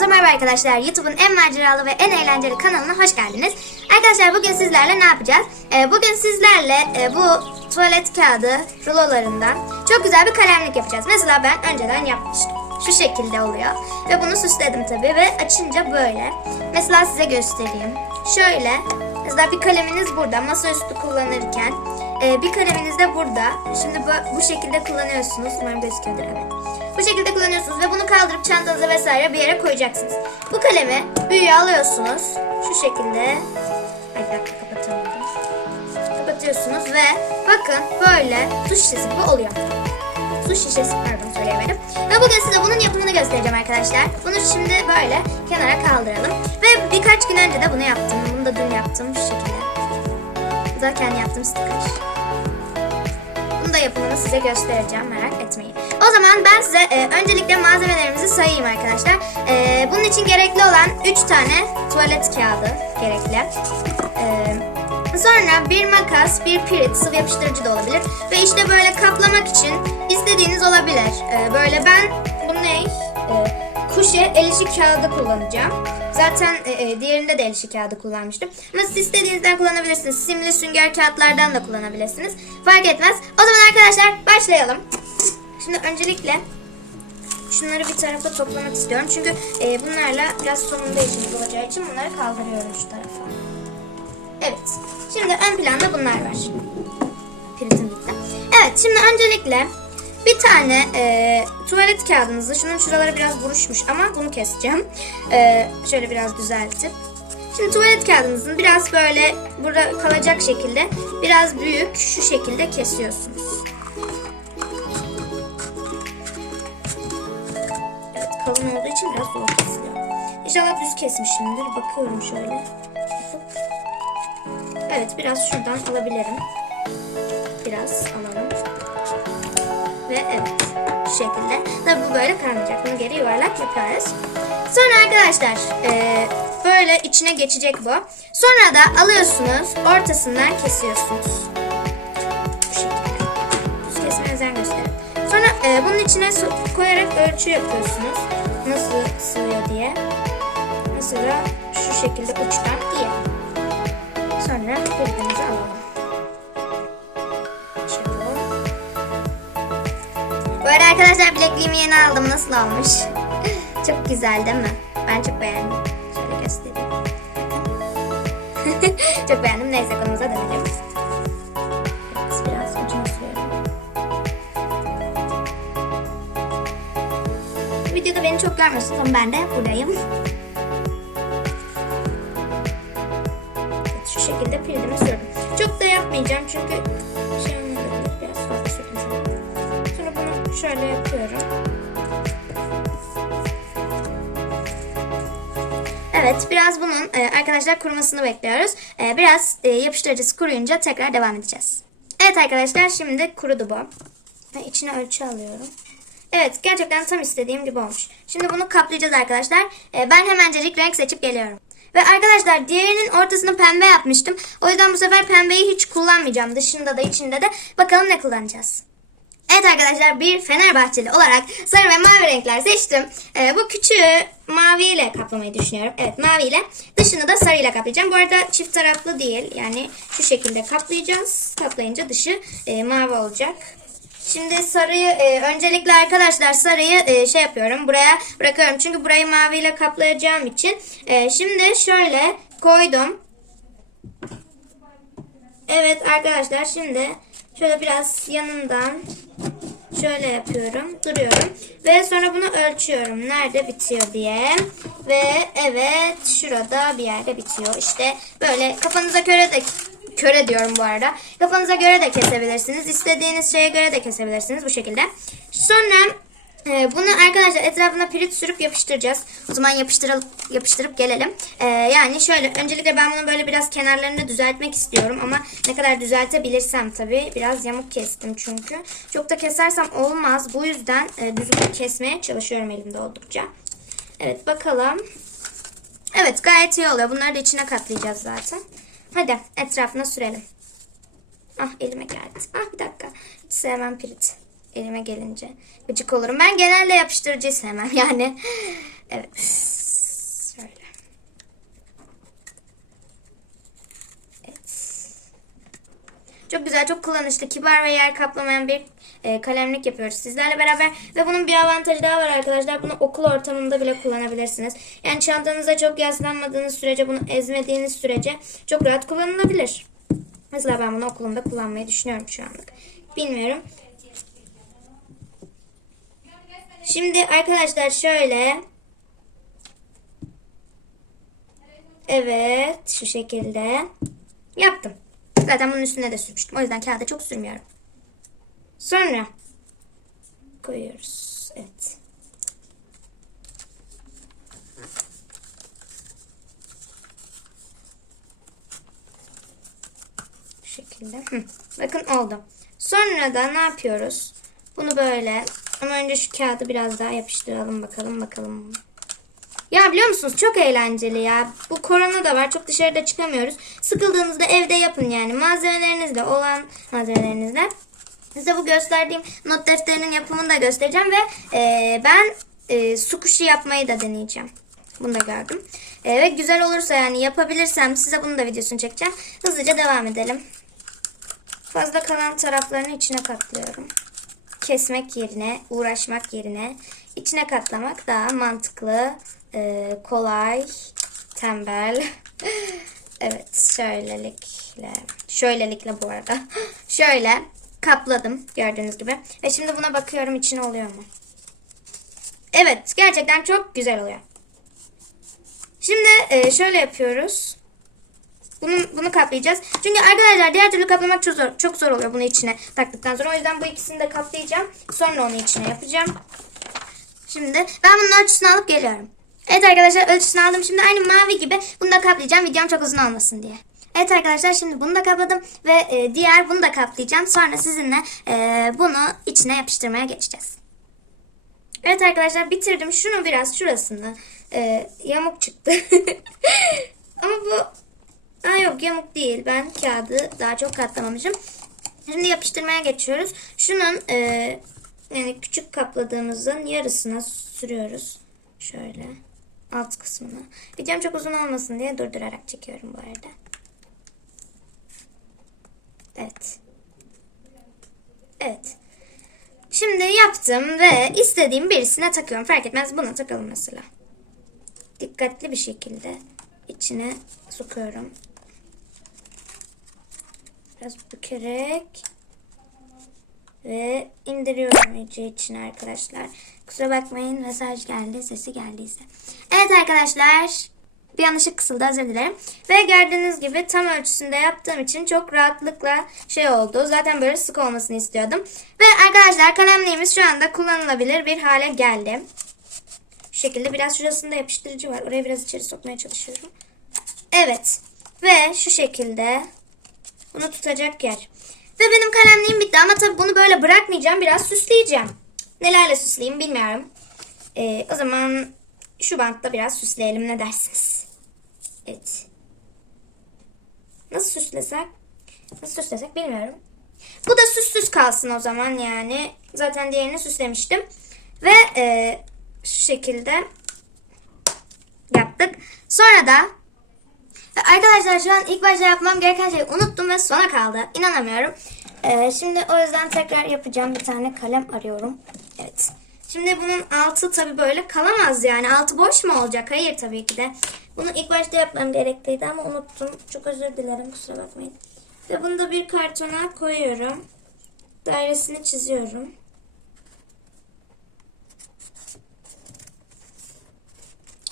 Hepinize merhaba arkadaşlar. YouTube'un en maceralı ve en eğlenceli kanalına hoş geldiniz. Arkadaşlar bugün sizlerle ne yapacağız? Ee, bugün sizlerle e, bu tuvalet kağıdı rulolarından çok güzel bir kalemlik yapacağız. Mesela ben önceden yapmıştım. Şu şekilde oluyor. Ve bunu süsledim tabii ve açınca böyle. Mesela size göstereyim. Şöyle. Mesela bir kaleminiz burada masaüstü kullanırken. E, bir kaleminiz de burada. Şimdi bu, bu şekilde kullanıyorsunuz. Umarım gözüküyordur evet. Bu şekilde kullanıyorsunuz ve bunu kaldırıp çantanıza vesaire bir yere koyacaksınız. Bu kalemi büyüğe alıyorsunuz. Şu şekilde. Ay bir dakika kapatamadım. Kapatıyorsunuz ve bakın böyle su şişesi gibi oluyor. Su şişesi pardon söyleyemedim. Ve bugün size bunun yapımını göstereceğim arkadaşlar. Bunu şimdi böyle kenara kaldıralım. Ve birkaç gün önce de bunu yaptım. Bunu da dün yaptım şu şekilde. Da kendi yaptığım sticker. Bunu da yapımını size göstereceğim merak etmeyin. O zaman ben size e, öncelikle malzemelerimizi sayayım arkadaşlar. E, bunun için gerekli olan 3 tane tuvalet kağıdı gerekli. E, sonra bir makas, bir pirit, sıvı yapıştırıcı da olabilir. Ve işte böyle kaplamak için istediğiniz olabilir. E, böyle ben bu ne? E, kuşe el işi kağıdı kullanacağım. Zaten e, e, diğerinde de el işi kağıdı kullanmıştım. Ama siz istediğinizden kullanabilirsiniz. Simli sünger kağıtlardan da kullanabilirsiniz. Fark etmez. O zaman arkadaşlar başlayalım. Şimdi öncelikle şunları bir tarafa toplamak istiyorum. Çünkü e, bunlarla biraz sonunda işimiz olacağı için bunları kaldırıyorum şu tarafa. Evet. Şimdi ön planda bunlar var. Piritim bitti. Evet şimdi öncelikle bir tane e, tuvalet kağıdınızı, şunun şuraları biraz buruşmuş ama bunu keseceğim. E, şöyle biraz düzeltip. Şimdi tuvalet kağıdınızın biraz böyle burada kalacak şekilde biraz büyük şu şekilde kesiyorsunuz. Evet kalın olduğu için biraz zor kesiliyor. İnşallah düz kesmişimdir. Bakıyorum şöyle. Evet biraz şuradan alabilirim. Biraz alalım. Ve evet şu şekilde. Tabi bu böyle kalmayacak. Bunu geri yuvarlak yapıyoruz. Sonra arkadaşlar eee, böyle içine geçecek bu. Sonra da alıyorsunuz ortasından kesiyorsunuz. Düz kesmeye özen gösterin. Sonra eee, bunun içine su koyarak ölçü yapıyorsunuz. Nasıl sığıyor diye. Mesela şu şekilde uçtan iyi. Sonra birbirimizi alalım. Arada arkadaşlar bilekliğimi yeni aldım. Nasıl olmuş? çok güzel değil mi? Ben çok beğendim. Şöyle göstereyim. çok beğendim. Neyse konumuza dönelim. Biraz ucunu. Videoda beni çok görmüyorsunuz ama ben de buradayım. Evet, şu şekilde pirdimi sürdüm. Çok da yapmayacağım çünkü şöyle yapıyorum. Evet biraz bunun e, arkadaşlar kurumasını bekliyoruz. E, biraz e, yapıştırıcısı kuruyunca tekrar devam edeceğiz. Evet arkadaşlar şimdi kurudu bu. İçine ölçü alıyorum. Evet gerçekten tam istediğim gibi olmuş. Şimdi bunu kaplayacağız arkadaşlar. Ben hemencecik renk seçip geliyorum. Ve arkadaşlar diğerinin ortasını pembe yapmıştım. O yüzden bu sefer pembeyi hiç kullanmayacağım. Dışında da içinde de. Bakalım ne kullanacağız. Evet arkadaşlar bir Fenerbahçeli olarak sarı ve mavi renkler seçtim. Ee, bu küçüğü maviyle kaplamayı düşünüyorum. Evet maviyle. Dışını da sarıyla kaplayacağım. Bu arada çift taraflı değil. Yani şu şekilde kaplayacağız. Kaplayınca dışı e, mavi olacak. Şimdi sarıyı e, öncelikle arkadaşlar sarıyı e, şey yapıyorum. Buraya bırakıyorum. Çünkü burayı maviyle kaplayacağım için. E, şimdi şöyle koydum. Evet arkadaşlar şimdi şöyle biraz yanından şöyle yapıyorum. Duruyorum. Ve sonra bunu ölçüyorum. Nerede bitiyor diye. Ve evet şurada bir yerde bitiyor. İşte böyle kafanıza göre de köre diyorum bu arada. Kafanıza göre de kesebilirsiniz. İstediğiniz şeye göre de kesebilirsiniz bu şekilde. Sonra e, bunu arkadaşlar etrafına pirit sürüp yapıştıracağız. O zaman yapıştırıp yapıştırıp gelelim. E, yani şöyle öncelikle ben bunu böyle biraz kenarlarını düzeltmek istiyorum ama ne kadar düzeltebilirsem tabii biraz yamuk kestim çünkü. Çok da kesersem olmaz. Bu yüzden e, düzgün kesmeye çalışıyorum elimde oldukça. Evet bakalım. Evet gayet iyi oluyor. Bunları da içine katlayacağız zaten. Hadi etrafına sürelim. Ah elime geldi. Ah bir dakika. Hiç sevmem pirit elime gelince gıcık olurum. Ben genelde yapıştırıcıyı sevmem yani. evet. Şöyle. Evet. Çok güzel, çok kullanışlı, kibar ve yer kaplamayan bir e, kalemlik yapıyoruz sizlerle beraber. Ve bunun bir avantajı daha var arkadaşlar. Bunu okul ortamında bile kullanabilirsiniz. Yani çantanıza çok yaslanmadığınız sürece, bunu ezmediğiniz sürece çok rahat kullanılabilir. Mesela ben bunu okulumda kullanmayı düşünüyorum şu anlık. Bilmiyorum. Şimdi arkadaşlar şöyle. Evet şu şekilde yaptım. Zaten bunun üstüne de sürmüştüm. O yüzden kağıda çok sürmüyorum. Sonra koyuyoruz. Evet. Şekilde. Hı. Bakın oldu. Sonra da ne yapıyoruz? Bunu böyle ama önce şu kağıdı biraz daha yapıştıralım bakalım bakalım. Ya biliyor musunuz çok eğlenceli ya. Bu korona da var. Çok dışarıda çıkamıyoruz. Sıkıldığınızda evde yapın yani. Malzemelerinizle olan malzemelerinizle. Size bu gösterdiğim not defterinin yapımını da göstereceğim ve e, ben e, su kuşu yapmayı da deneyeceğim. Bunu da gördüm. E, ve güzel olursa yani yapabilirsem size bunun da videosunu çekeceğim. Hızlıca devam edelim. Fazla kalan taraflarını içine katlıyorum. Kesmek yerine, uğraşmak yerine içine katlamak daha mantıklı, e, kolay, tembel. evet, şöylelikle, şöylelikle bu arada. Şöyle kapladım gördüğünüz gibi. Ve şimdi buna bakıyorum içine oluyor mu? Evet, gerçekten çok güzel oluyor. Şimdi e, şöyle yapıyoruz. Bunu, bunu kaplayacağız. Çünkü arkadaşlar diğer türlü kaplamak çok zor, çok zor oluyor bunu içine taktıktan sonra. O yüzden bu ikisini de kaplayacağım. Sonra onu içine yapacağım. Şimdi ben bunun ölçüsünü alıp geliyorum. Evet arkadaşlar ölçüsünü aldım. Şimdi aynı mavi gibi bunu da kaplayacağım. Videom çok uzun olmasın diye. Evet arkadaşlar şimdi bunu da kapladım. Ve e, diğer bunu da kaplayacağım. Sonra sizinle e, bunu içine yapıştırmaya geçeceğiz. Evet arkadaşlar bitirdim. Şunu biraz şurasını e, yamuk çıktı. Ama bu Aa, yok yamuk değil. Ben kağıdı daha çok katlamamışım. Şimdi yapıştırmaya geçiyoruz. Şunun e, yani küçük kapladığımızın yarısına sürüyoruz. Şöyle alt kısmına. Videom çok uzun olmasın diye durdurarak çekiyorum bu arada. Evet. Evet. Şimdi yaptım ve istediğim birisine takıyorum. Fark etmez buna takalım mesela. Dikkatli bir şekilde içine sokuyorum. Biraz bükerek ve indiriyorum iyice içine arkadaşlar. Kusura bakmayın mesaj geldi sesi geldiyse. Evet arkadaşlar bir yanlışlık kısıldı özür dilerim. Ve gördüğünüz gibi tam ölçüsünde yaptığım için çok rahatlıkla şey oldu. Zaten böyle sık olmasını istiyordum. Ve arkadaşlar kalemliğimiz şu anda kullanılabilir bir hale geldi. Şu şekilde biraz şurasında yapıştırıcı var. Oraya biraz içeri sokmaya çalışıyorum. Evet. Ve şu şekilde bunu tutacak yer. Ve benim kalemliğim bitti ama tabii bunu böyle bırakmayacağım. Biraz süsleyeceğim. Nelerle süsleyeyim bilmiyorum. Ee, o zaman şu bantta biraz süsleyelim ne dersiniz? Evet. Nasıl süslesek? Nasıl süslesek bilmiyorum. Bu da süssüz kalsın o zaman yani. Zaten diğerini süslemiştim. Ve e, şu şekilde yaptık. Sonra da Arkadaşlar şu an ilk başta yapmam gereken şeyi unuttum ve sona kaldı. İnanamıyorum. Ee, şimdi o yüzden tekrar yapacağım. Bir tane kalem arıyorum. Evet. Şimdi bunun altı tabii böyle kalamaz yani. Altı boş mu olacak? Hayır tabii ki de. Bunu ilk başta yapmam gerekliydi ama unuttum. Çok özür dilerim kusura bakmayın. Ve bunu da bir kartona koyuyorum. Dairesini çiziyorum.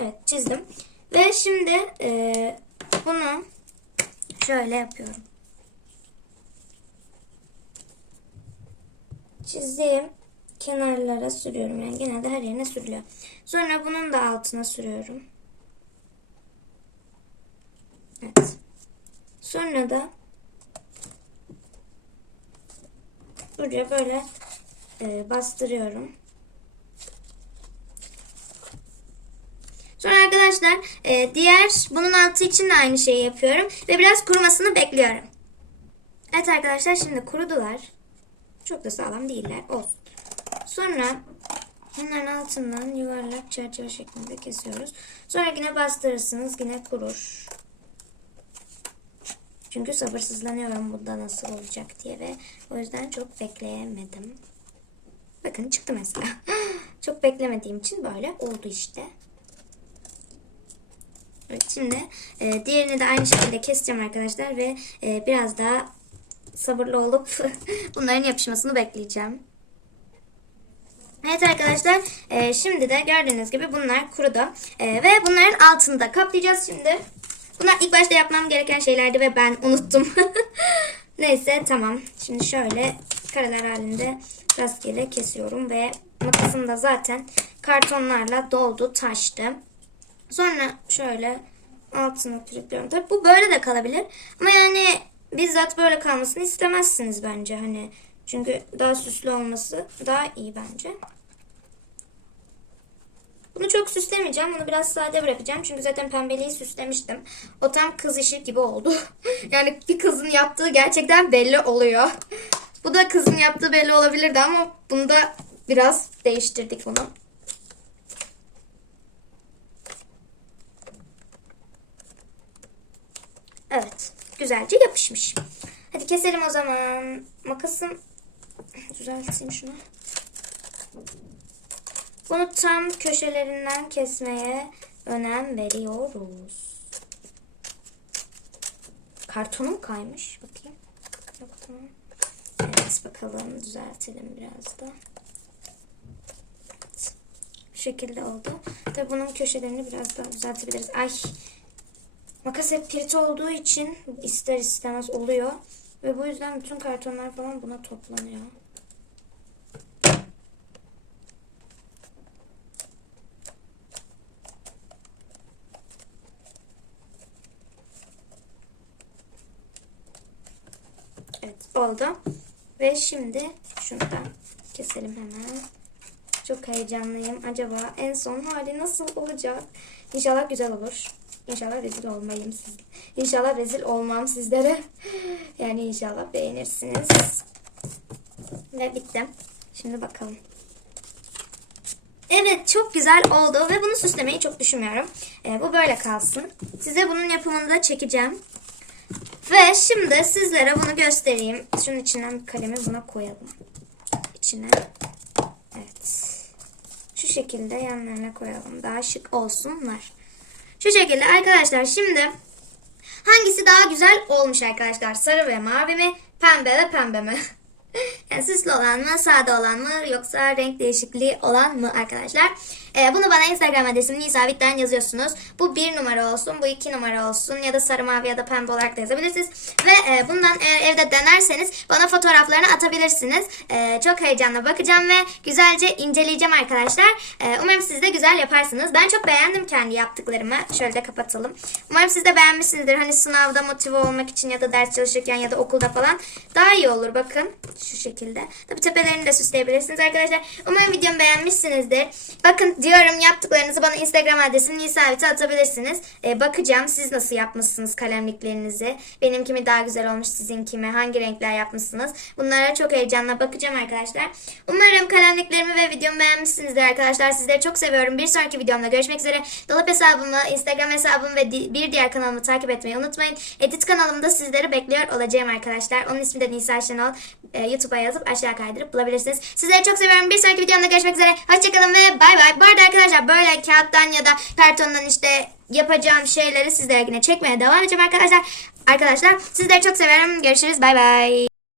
Evet çizdim. Ve şimdi e, bunu şöyle yapıyorum. Çizdiğim kenarlara sürüyorum. Yani genelde her yerine sürülüyor. Sonra bunun da altına sürüyorum. Evet. Sonra da buraya böyle e, bastırıyorum. Sonra arkadaşlar e, diğer bunun altı için de aynı şeyi yapıyorum. Ve biraz kurumasını bekliyorum. Evet arkadaşlar şimdi kurudular. Çok da sağlam değiller. Olsun. Sonra bunların altından yuvarlak çerçeve şeklinde kesiyoruz. Sonra yine bastırırsınız. Yine kurur. Çünkü sabırsızlanıyorum bunda nasıl olacak diye ve o yüzden çok bekleyemedim. Bakın çıktı mesela. çok beklemediğim için böyle oldu işte. Evet şimdi e, diğerini de aynı şekilde keseceğim arkadaşlar ve e, biraz daha sabırlı olup bunların yapışmasını bekleyeceğim. Evet arkadaşlar e, şimdi de gördüğünüz gibi bunlar kurudu E, ve bunların altını da kaplayacağız şimdi. Bunlar ilk başta yapmam gereken şeylerdi ve ben unuttum. Neyse tamam. Şimdi şöyle kareler halinde rastgele kesiyorum ve makasım da zaten kartonlarla doldu taştı. Sonra şöyle altına kilitliyorum. Tabii bu böyle de kalabilir. Ama yani bizzat böyle kalmasını istemezsiniz bence hani. Çünkü daha süslü olması daha iyi bence. Bunu çok süslemeyeceğim. Bunu biraz sade bırakacağım. Çünkü zaten pembeliği süslemiştim. O tam kız işi gibi oldu. yani bir kızın yaptığı gerçekten belli oluyor. Bu da kızın yaptığı belli olabilirdi ama bunu da biraz değiştirdik bunu. Evet. Güzelce yapışmış. Hadi keselim o zaman. Makasım düzelteyim şunu. Bunu tam köşelerinden kesmeye önem veriyoruz. Kartonum kaymış. Bakayım. Yok tamam. Evet bakalım düzeltelim biraz da. Bu şekilde oldu. Tabi bunun köşelerini biraz daha düzeltebiliriz. Ay Makas hep pirit olduğu için ister istemez oluyor. Ve bu yüzden bütün kartonlar falan buna toplanıyor. Evet oldu. Ve şimdi şunu da keselim hemen. Çok heyecanlıyım. Acaba en son hali nasıl olacak? İnşallah güzel olur. İnşallah rezil olmayayım siz. İnşallah rezil olmam sizlere. Yani inşallah beğenirsiniz. Ve bitti. Şimdi bakalım. Evet çok güzel oldu ve bunu süslemeyi çok düşünmüyorum. Ee, bu böyle kalsın. Size bunun yapımını da çekeceğim. Ve şimdi sizlere bunu göstereyim. Şunun içinden bir kalemi buna koyalım. İçine. Evet. Şu şekilde yanlarına koyalım. Daha şık olsunlar. Şu şekilde arkadaşlar şimdi hangisi daha güzel olmuş arkadaşlar? Sarı ve mavi mi? Pembe ve pembe mi? Yani süslü olan mı, sade olan mı yoksa renk değişikliği olan mı arkadaşlar? Ee, bunu bana Instagram adresim Nisavit'ten yazıyorsunuz. Bu bir numara olsun, bu iki numara olsun ya da sarı mavi ya da pembe olarak da yazabilirsiniz. Ve e, bundan eğer evde denerseniz bana fotoğraflarını atabilirsiniz. E, çok heyecanla bakacağım ve güzelce inceleyeceğim arkadaşlar. E, umarım siz de güzel yaparsınız. Ben çok beğendim kendi yaptıklarımı. Şöyle de kapatalım. Umarım siz de beğenmişsinizdir. Hani sınavda motive olmak için ya da ders çalışırken ya da okulda falan daha iyi olur. Bakın şu şekilde. Tabii tepelerini de süsleyebilirsiniz arkadaşlar. Umarım videomu beğenmişsinizdir. Bakın diyorum yaptıklarınızı bana Instagram adresim Nisavit'e atabilirsiniz. Ee, bakacağım siz nasıl yapmışsınız kalemliklerinizi. Benimki mi daha güzel olmuş sizinki mi? Hangi renkler yapmışsınız? Bunlara çok heyecanla bakacağım arkadaşlar. Umarım kalemliklerimi ve videomu beğenmişsinizdir arkadaşlar. Sizleri çok seviyorum. Bir sonraki videomda görüşmek üzere. Dolap hesabımı, Instagram hesabımı ve di- bir diğer kanalımı takip etmeyi unutmayın. Edit kanalımda sizleri bekliyor olacağım arkadaşlar. Onun ismi de Nisa Şenol. Ee, YouTube'a yazıp aşağı kaydırıp bulabilirsiniz. Sizleri çok seviyorum. Bir sonraki videomda görüşmek üzere. Hoşçakalın ve bay bay. Bu arada arkadaşlar böyle kağıttan ya da kartondan işte yapacağım şeyleri sizlere yine çekmeye devam edeceğim arkadaşlar. Arkadaşlar sizleri çok seviyorum. Görüşürüz. Bay bay.